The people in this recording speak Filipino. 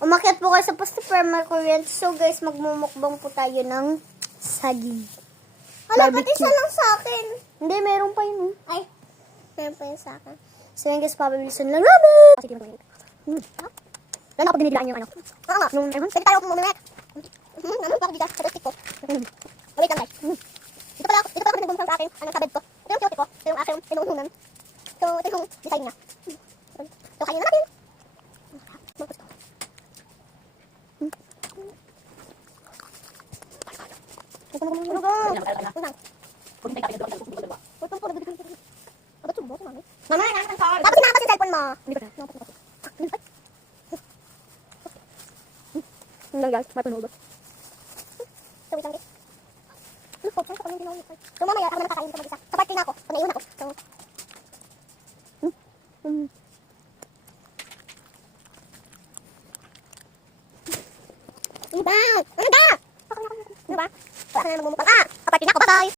Umakyat po kayo sa Poste Farmer Korean. So guys, magmumukbang po tayo ng saging. Wala, pati isa lang sa akin. Hindi, meron pa yun. Ay, meron pa yun sa akin. So yun guys, papabilisan lang namin. Lalo ako dinidilaan yung ano. Oo nga. Pwede tayo pumunit. Ano? Bakit dito? Sa stick ko. Wait lang guys. Dito pala ako pinagbumukang sa akin. Anong kabed ko. Ito yung kiote ko. Ito yung aking pinuunan. So, ito yung design niya. So, kainin na natin. Magpusto. Mama, nakakang card. Tapos sinabas yung cellphone mo. Hindi ko na. Ano lang guys, matunog. So, wait lang guys. So, mamaya ako na nakakain sa mag-isa. Sa party na ako. Pag naiwan ako. So, iba! Ano ba? Ano ba? Wala ka na magmumukha. Kapag na ako. Bye-bye!